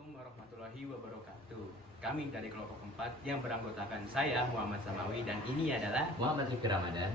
Assalamualaikum warahmatullahi wabarakatuh. Kami dari kelompok 4 yang beranggotakan saya Muhammad Samawi dan ini adalah Muhammad Rifki Ramadan,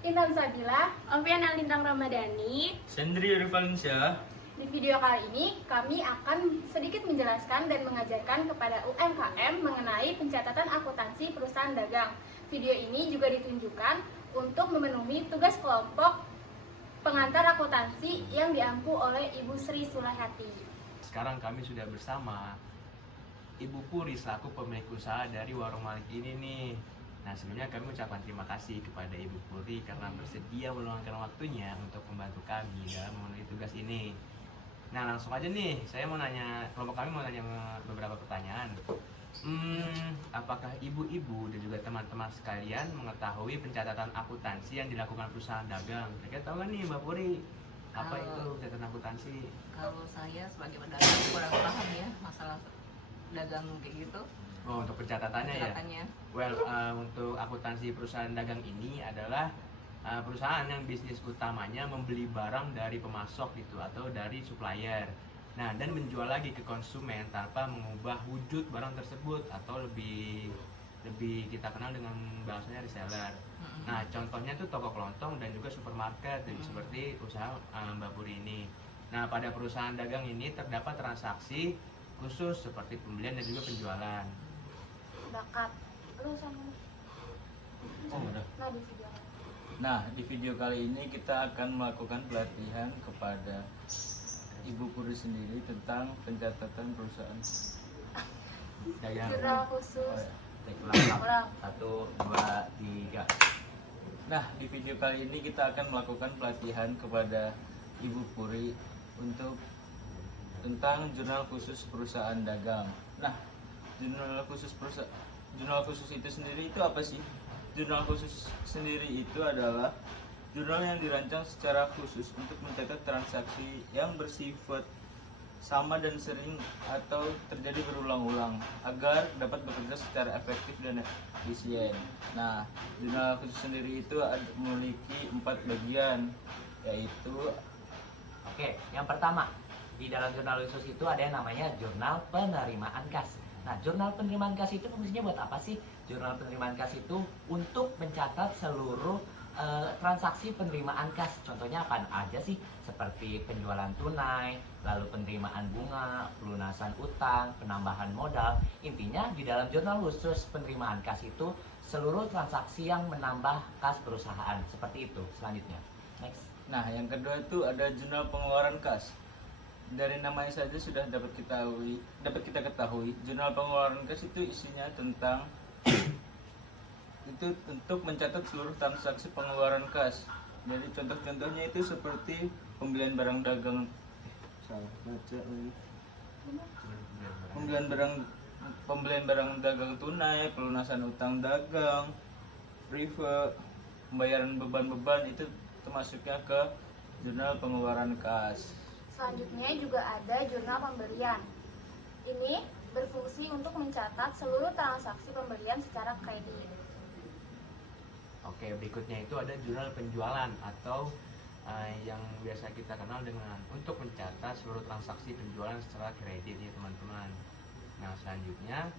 Intan Sabila, Alfian Alintang Ramadhani. Sendri Rivalensyah. Di video kali ini kami akan sedikit menjelaskan dan mengajarkan kepada UMKM mengenai pencatatan akuntansi perusahaan dagang. Video ini juga ditunjukkan untuk memenuhi tugas kelompok pengantar akuntansi yang diampu oleh Ibu Sri Sulaiati. Sekarang kami sudah bersama Ibu Puri selaku pemilik usaha dari warung Malik ini nih. Nah, sebelumnya kami ucapkan terima kasih kepada Ibu Puri karena bersedia meluangkan waktunya untuk membantu kami dalam memenuhi tugas ini. Nah, langsung aja nih, kelompok kami mau nanya beberapa pertanyaan. Apakah ibu-ibu dan juga teman-teman sekalian mengetahui pencatatan akuntansi yang dilakukan perusahaan dagang? Kira-kira tahu nggak nih Mbak Puri? Apa itu pencatatan akuntansi? Kalau saya sebagai pedagang kurang paham ya masalah dagang kayak gitu. Oh, untuk pencatatannya ya? Catatannya. Well, untuk akuntansi perusahaan dagang ini adalah perusahaan yang bisnis utamanya membeli barang dari pemasok gitu atau dari supplier. Nah, dan menjual lagi ke konsumen tanpa mengubah wujud barang tersebut atau lebih kita kenal dengan bahasanya reseller. Nah, contohnya tuh toko kelontong dan juga supermarket seperti usaha Mbak Puri ini. Nah, pada perusahaan dagang ini terdapat transaksi khusus seperti pembelian dan juga penjualan. Bakat lu sama udah. Nah, Nah, di di video video kali ini kita akan melakukan pelatihan kepada Ibu Puri sendiri tentang pencatatan perusahaan Dagang. jurnal khusus. ulang. 1, 2, 3. Nah, di video kali ini kita akan melakukan pelatihan kepada Ibu Puri untuk tentang jurnal khusus perusahaan dagang. Nah, jurnal khusus itu sendiri itu apa sih? Jurnal khusus sendiri itu adalah jurnal yang dirancang secara khusus untuk mencatat transaksi yang bersifat sama dan sering atau terjadi berulang-ulang agar dapat bekerja secara efektif dan efisien. Nah, jurnal khusus sendiri itu memiliki 4 bagian, yaitu Yang pertama, di dalam jurnal khusus itu ada yang namanya jurnal penerimaan kas. Nah, jurnal penerimaan kas itu fungsinya buat apa sih? Jurnal penerimaan kas itu untuk mencatat seluruh transaksi penerimaan kas. Contohnya apa aja sih? Seperti penjualan tunai, lalu penerimaan bunga, pelunasan utang, penambahan modal. Intinya di dalam jurnal khusus penerimaan kas itu seluruh transaksi yang menambah kas perusahaan. Seperti itu. Selanjutnya, next. Nah, yang kedua itu ada jurnal pengeluaran kas. Dari namanya saja sudah dapat kita ketahui, jurnal pengeluaran kas itu isinya tentang itu untuk mencatat seluruh transaksi pengeluaran kas. Jadi contoh-contohnya itu seperti pembelian barang dagang, pembelian barang dagang tunai, pelunasan utang dagang, private, pembayaran beban-beban itu termasuknya ke jurnal pengeluaran kas. Selanjutnya juga ada jurnal pembelian. Ini berfungsi untuk mencatat seluruh transaksi pembelian secara kredit. Oke, berikutnya itu ada jurnal penjualan atau yang biasa kita kenal dengan untuk mencatat seluruh transaksi penjualan secara kredit ya teman-teman. Nah, selanjutnya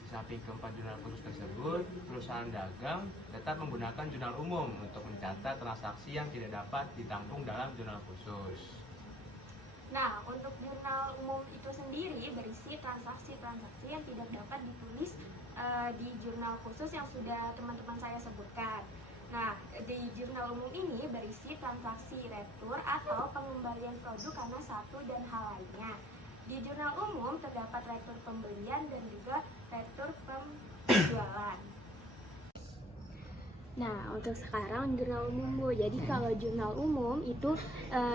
di samping keempat jurnal khusus tersebut, perusahaan dagang tetap menggunakan jurnal umum untuk mencatat transaksi yang tidak dapat ditampung dalam jurnal khusus. Nah, untuk jurnal umum itu sendiri berisi transaksi-transaksi yang tidak dapat ditulis di jurnal khusus yang sudah teman-teman saya sebutkan. Nah, di jurnal umum ini berisi transaksi retur atau pengembalian produk karena satu dan hal lainnya. Di jurnal umum terdapat retur pembelian dan juga retur penjualan. Nah, untuk sekarang jurnal umum, Bu. Jadi kalau jurnal umum itu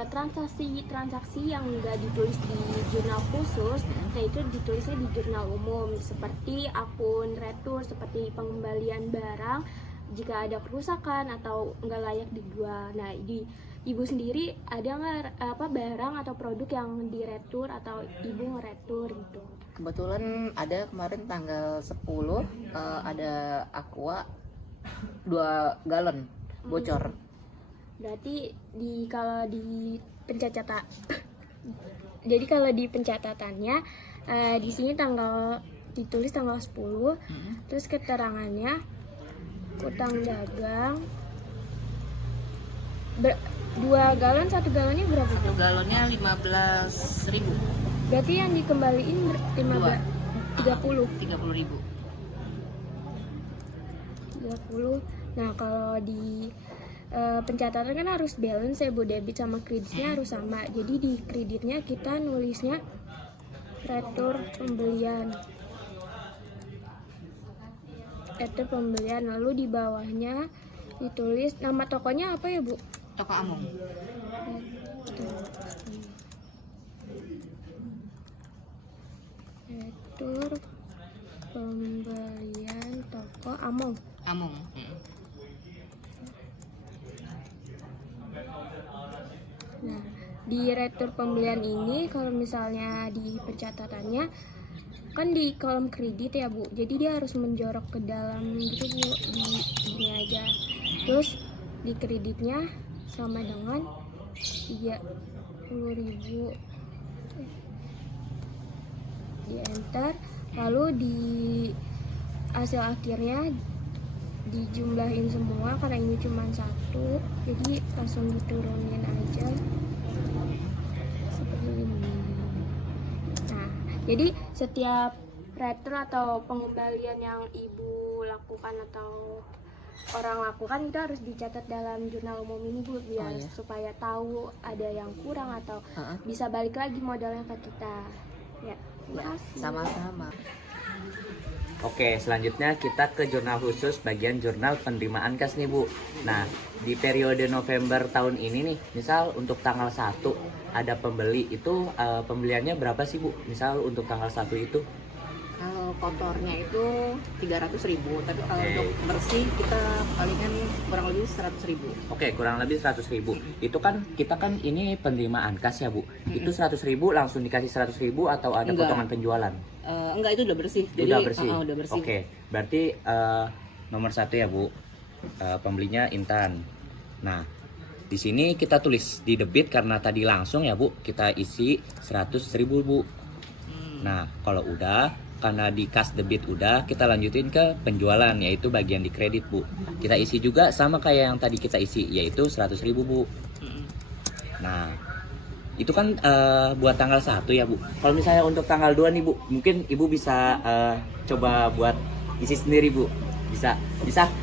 transaksi-transaksi yang nggak ditulis di jurnal khusus, nah itu ditulisnya di jurnal umum, seperti akun retur, seperti pengembalian barang jika ada kerusakan atau nggak layak dijual. Nah, di Ibu sendiri ada nggak barang atau produk yang diretur atau Ibu ngeretur gitu? Kebetulan ada kemarin tanggal 10 ada Aqua 2 galon bocor. Berarti kalau di pencatatan jadi kalau di pencatatannya Di sini ditulis tanggal 10. Terus keterangannya utang dagang 2 galon, 1 galonnya berapa? 1 galonnya 15.000. Berarti yang dikembaliin 30. 30.000. 30. Nah, kalau di pencatatan kan harus balance ya Bu, debit sama kreditnya harus sama. Jadi di kreditnya kita nulisnya retur pembelian. Retur pembelian, lalu di bawahnya ditulis nama tokonya apa ya Bu? Toko Among. Retur pembelian toko Among. Among. Nah, di retur pembelian ini kalau misalnya di pencatatannya kan di kolom kredit ya Bu, jadi dia harus menjorok ke dalam gitu Bu, di ini aja. Terus di kreditnya sama dengan 30.000, di enter, lalu di hasil akhirnya dijumlahin semua karena ini cuma 1, jadi langsung diturunin aja seperti ini. Nah, jadi setiap retur atau pengembalian yang ibu lakukan atau orang lakukan itu harus dicatat dalam jurnal umum ini Bu, biar supaya tahu ada yang kurang atau bisa balik lagi modalnya ke kita. Ya, terima kasih. Sama-sama. Oke, selanjutnya kita ke jurnal khusus bagian jurnal penerimaan kas nih Bu. Nah, di periode November tahun ini nih, misal untuk tanggal 1 ada pembeli, itu pembeliannya berapa sih Bu? Misal untuk tanggal 1 itu? Kalau kotornya itu 300.000, tapi kalau untuk bersih kita palingan kurang lebih 100.000. Oke, kurang lebih 100.000. Itu kan kita kan ini penerimaan kas ya Bu. Itu 100.000 langsung dikasih 100.000 atau ada Enggak. potongan penjualan? Enggak, itu udah bersih. Jadi Udah bersih. udah bersih. Oke, berarti nomor 1 ya Bu, pembelinya Intan. Nah, di sini kita tulis di debit karena tadi langsung ya Bu, kita isi 100.000 Bu. Nah, kalau udah, karena di kas debit udah, kita lanjutin ke penjualan, yaitu bagian di kredit Bu. Kita isi juga sama kayak yang tadi kita isi, yaitu 100.000 Bu. Nah, itu kan buat tanggal 1 ya Bu. Kalau misalnya untuk tanggal 2 nih Bu, mungkin Ibu bisa coba buat isi sendiri Bu. Bisa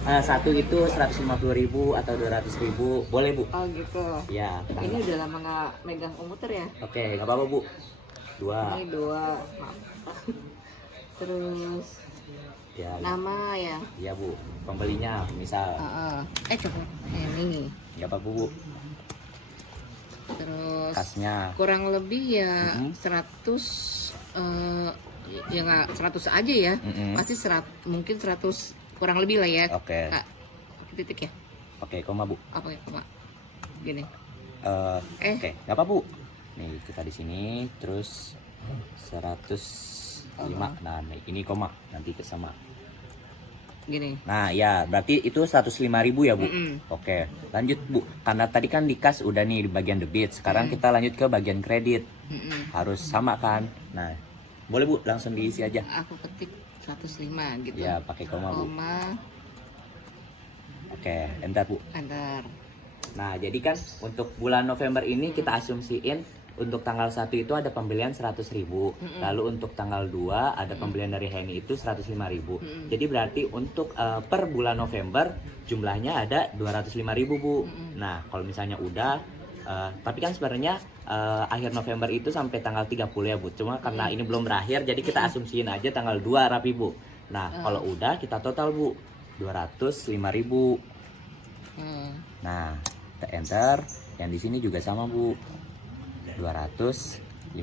1 itu 150.000 atau 200.000, boleh Bu? Oh gitu. Ya, Ini udah lama nggak megang komputer ya. Oke, nggak apa-apa Bu. 2. Ini 2. Maaf. Terus Ya, nama ya. iya Bu. Pembelinya misal. Coba ini. Nggak apa-apa Bu. Terus Kasnya. kurang lebih ya 100, ya nggak 100 aja ya. Pasti mungkin 100 kurang lebih lah ya. Oke. Kak, titik ya. Oke, koma Bu. Apa ya, koma. Gini. Oke, nggak apa Bu. Nih kita di sini terus 105. Nah, ini koma nanti ke sama. Gini. Nah, ya berarti itu 105.000 ya Bu. Oke, lanjut Bu. Karena tadi kan di kas udah nih di bagian debit. Sekarang kita lanjut ke bagian kredit. Harus sama kan? Nah, boleh Bu langsung diisi aja. Aku ketik 105 gitu. Ya, pakai koma Bu. Koma. Oke, enter Bu. Enter. Nah, jadi kan untuk bulan November ini kita asumsiin untuk tanggal 1 itu ada pembelian 100.000. Lalu untuk tanggal 2 ada pembelian dari Henny itu 105.000. Jadi berarti untuk per bulan November jumlahnya ada 205.000 Bu. Nah, kalau misalnya udah tapi kan sebenarnya akhir November itu sampai tanggal 30 ya Bu. Cuma karena ini belum berakhir jadi kita asumsiin aja tanggal 2 rapi Bu. Nah, kalau udah kita total Bu 205.000. Nah, kita enter. Yang di sini juga sama Bu. 205.000.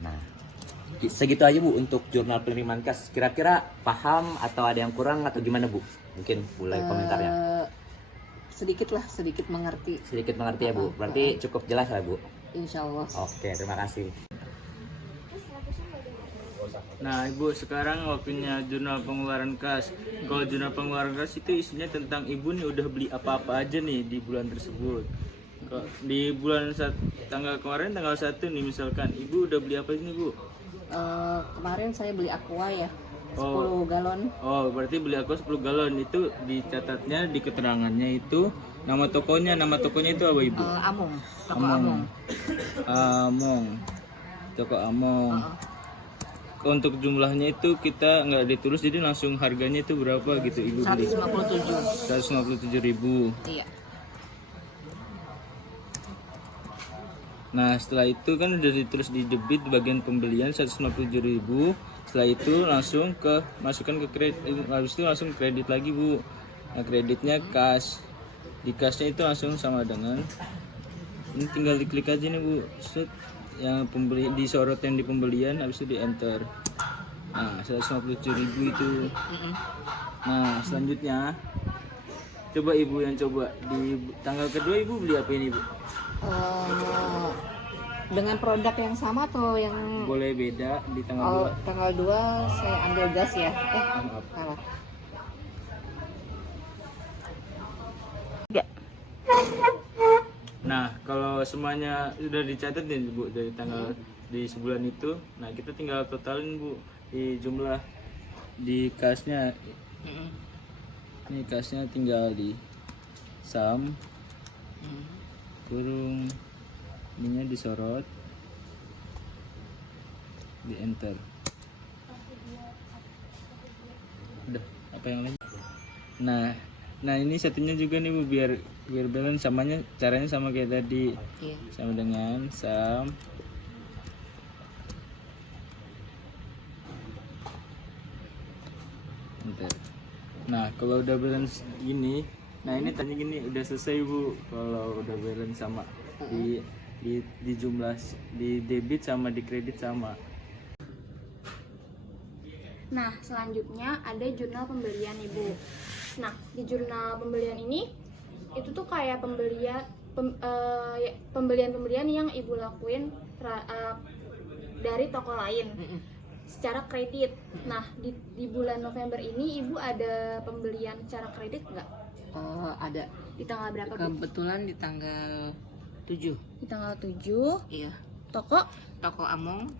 Nah, segitu aja Bu untuk jurnal penerimaan kas. Kira-kira paham atau ada yang kurang atau gimana Bu? Mungkin boleh komentarnya. Sedikit lah, sedikit mengerti. Sedikit mengerti ya Bu. Berarti cukup jelas lah Bu. Insya Allah. Oke, terima kasih. Nah Ibu, sekarang waktunya jurnal pengeluaran kas. Kalau jurnal pengeluaran kas itu isinya tentang Ibu nih udah beli apa-apa aja nih di bulan tersebut. Di bulan tanggal kemarin tanggal 1 nih misalkan Ibu udah beli apa nih Bu? Kemarin saya beli Aqua ya, 10 Oh. galon. Oh, berarti beli aku 10 galon. Itu dicatatnya di keterangannya itu nama tokonya itu apa Ibu? Among, toko Among. Among. Among. Toko Among. Untuk jumlahnya itu kita nggak ditulis, jadi langsung harganya itu berapa gitu Ibu beli? 157. 157.000. Iya. Nah, setelah itu kan udah ditulis di debit bagian pembelian 157.000. Setelah itu langsung masukkan ke kredit, habis itu langsung kredit lagi Bu. Nah, kreditnya kas. Di kasnya itu langsung sama dengan ini, tinggal diklik aja nih Bu. Set, yang pembeli disorot yang di pembelian, habis itu di enter. Nah, 157.000 itu. Nah, selanjutnya coba Ibu yang coba di tanggal kedua Ibu beli apa ini Bu? Dengan produk yang sama atau yang Boleh beda di tanggal 2. tanggal 2 saya ambil gas ya. Maaf. Salah. Nah, kalau semuanya sudah dicatat nih Bu dari tanggal di sebulan itu, nah kita tinggal totalin Bu di jumlah di kasnya. Ini kasnya tinggal di sum kurung ininya disorot, di enter. Udah, apa yang lain? Nah ini satunya juga nih Bu, biar balance caranya sama kayak tadi. Iya. Sama dengan sum enter. Nah, kalau udah balance gini, nah ini tadi gini udah selesai Bu. Kalau udah balance sama di jumlah di debit sama di kredit sama. Nah, selanjutnya ada jurnal pembelian Ibu. Nah, di jurnal pembelian ini itu tuh kayak pembelian yang Ibu lakuin dari toko lain secara kredit. Nah, di bulan November ini Ibu ada pembelian secara kredit nggak? Ada. Di tanggal berapa, Bu? Kebetulan di tanggal 7. Di tanggal 7. Iya. Toko Among.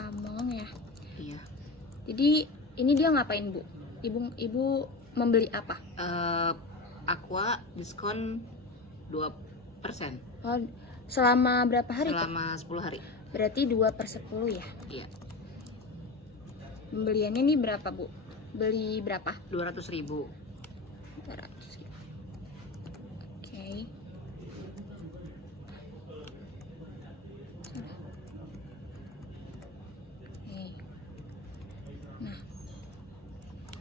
Among ya. Iya. Jadi ini dia ngapain, Bu? Ibu membeli apa? Aqua diskon 2%. Oh, selama berapa hari tuh? Selama 10 hari. Berarti 2/10 ya. Iya. Pembeliannya nih berapa, Bu? Beli berapa? 200.000. 200. Oke. Oke. Nah,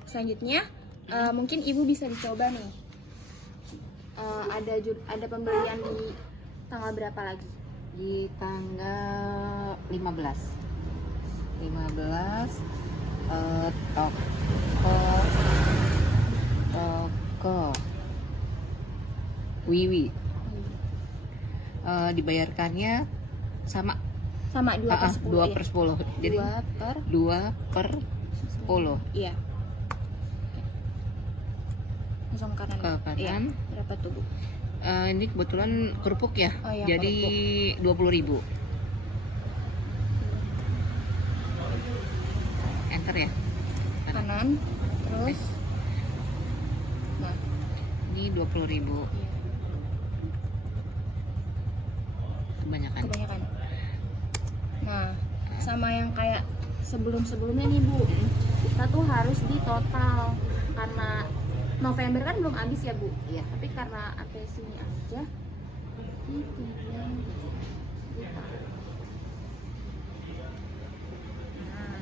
selanjutnya mungkin Ibu bisa dicoba nih. Ada pembelian di tanggal berapa lagi? Di tanggal 15 toko Wiwi dibayarkannya sama Sama 2/10 2 ya? per 10. Jadi 2/10. Iya. Langsung kanan. Ke kanan. Iya. Berapa tuh, Bu? Ini kebetulan kerupuk ya. Oh, iya, jadi 20.000. Enter ya. Kanan. Terus. Nah, Ini 20.000. iya. Kebanyakan. Nah, sama yang kayak sebelum-sebelumnya nih, Bu. Kita tuh harus di total karena November kan belum habis ya, Bu. Iya. Tapi karena sampai sini aja ini tinggal kita. Nah,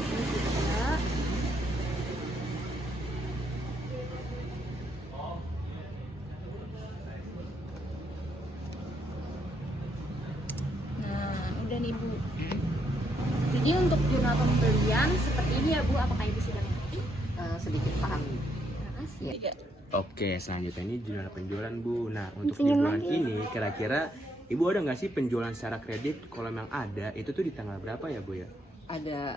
ini juga. Nah, udah nih, Bu. Jadi untuk jurnal pembelian seperti ini ya, Bu. Apakah Ibu sudah mengerti? Sedikit paham. Terima kasih. Iya. Oke, selanjutnya ini jurnal penjualan Bu. Nah, untuk di bulan ini kira-kira Ibu ada nggak sih penjualan secara kredit? Kalau memang ada, itu tuh di tanggal berapa ya Bu ya? Ada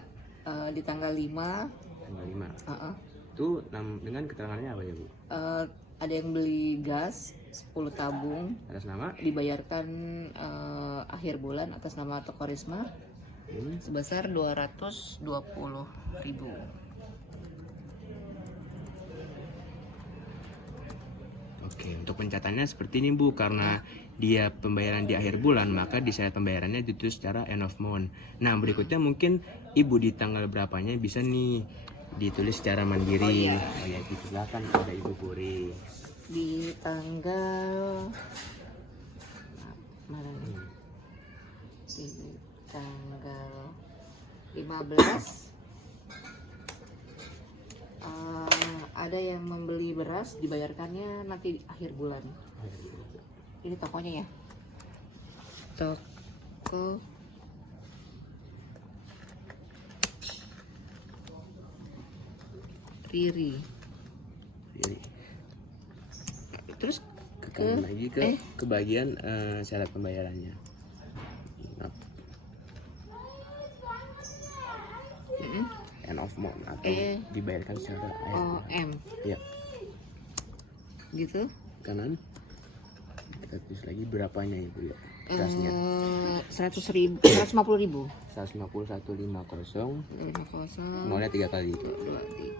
di tanggal 5. Tanggal 5. uh-uh. Itu dengan keterangannya apa ya Bu? Ada yang beli gas 10 tabung Atas nama? dibayarkan akhir bulan atas nama toko Risma. sebesar 220.000. Oke, untuk pencatatannya seperti ini Bu, karena dia pembayaran di akhir bulan, maka di saat pembayarannya ditulis secara end of month. Nah, berikutnya mungkin Ibu di tanggal berapanya bisa nih ditulis secara mandiri. Oh ya, gitu. Silakan kepada Ibu Puri. Di tanggal mana nih? Di tanggal 15 ada yang membeli beras dibayarkannya nanti di akhir bulan. Ini tokonya ya, toko Riri. Terus Ke kanan lagi ke bagian syarat pembayarannya. Nah, end of month atau dibayarkan secara akhir bulan. OM Ya, gitu. kanan. Kita tulis lagi berapanya Ibu ya? Kasnya 150.000 150.000 150.150. 50 Nolnya 3 kali. 2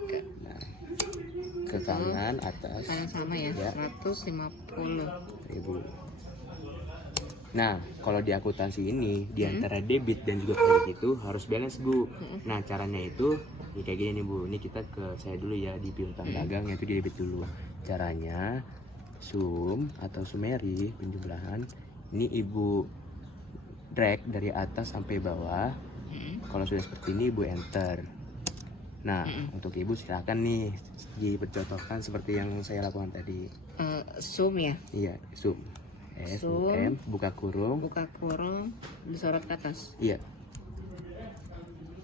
3 Nah, ke kanan atas yang sama ya, Ya. 150. 1.000. Nah, kalau di akuntansi ini di antara debit dan juga kredit itu harus balance Bu. Nah, caranya itu ya kayak gini nih Bu. Ini kita ke saya dulu ya di piutang dagang, yaitu di debit dulu. Caranya sum atau summary penjumlahan ini Ibu drag dari atas sampai bawah. Kalau sudah seperti ini Ibu enter. Nah, untuk Ibu silakan nih dipercontohkan seperti yang saya lakukan tadi. Sum ya, Iya, sum. Sum. M buka kurung. buka kurung, disorot ke atas Iya,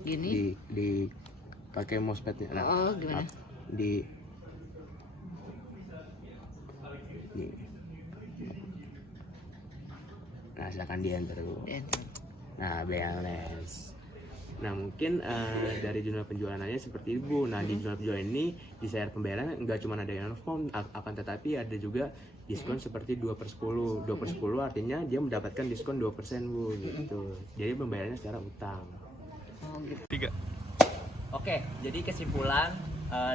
gini. di pakai mousepadnya. Nah, Oh, gimana? di nah silakan di enter dulu. Enter. Nah, balance. Nah, mungkin dari jurnal penjualannya seperti Ibu. Nah, di jurnal penjualan ini di share pembayaran nggak cuma ada yang phone, akan tetapi ada juga diskon seperti 2/10. 2/10 artinya dia mendapatkan diskon 2% Bu, gitu. Jadi pembayarannya secara utang. Oh gitu. Oke, jadi kesimpulan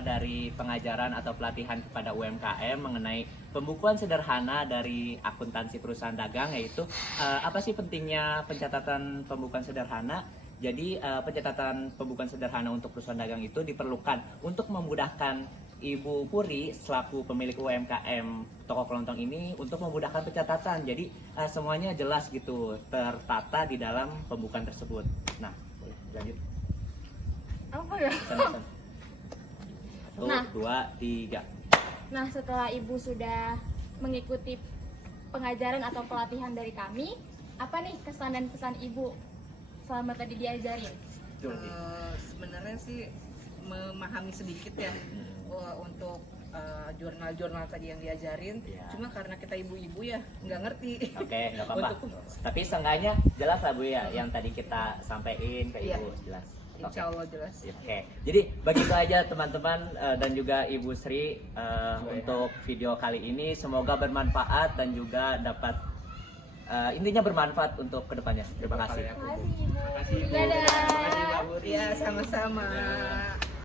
dari pengajaran atau pelatihan kepada UMKM mengenai pembukuan sederhana dari akuntansi perusahaan dagang, yaitu apa sih pentingnya pencatatan pembukuan sederhana. Jadi pencatatan pembukuan sederhana untuk perusahaan dagang itu diperlukan untuk memudahkan Ibu Puri selaku pemilik UMKM toko kelontong ini untuk memudahkan pencatatan. Jadi semuanya jelas gitu, tertata di dalam pembukuan tersebut. Nah, boleh lanjut. Apa ya? Pesan-pesan. 1, Nah. 2, 3. Nah, setelah Ibu sudah mengikuti pengajaran atau pelatihan dari kami, apa nih kesan dan pesan Ibu selama tadi diajarin? Sebenarnya sih memahami sedikit ya untuk jurnal-jurnal tadi yang diajarin. Iya. Cuma karena kita ibu-ibu ya nggak ngerti. Oke, nggak apa-apa. Untuk- Tapi seenggaknya jelas lah Bu ya, yang tadi kita sampaikan ke Iya. Ibu, jelas. Oke. Insya Allah jelas. Oke, jadi begitu aja teman-teman dan juga Ibu Sri untuk video kali ini. Semoga bermanfaat dan juga dapat intinya bermanfaat untuk kedepannya. Terima kasih. Terima kasih Ibu. Terima kasih, Ibu. Dadah. Terima kasih, Mbak Puri. Ya sama-sama.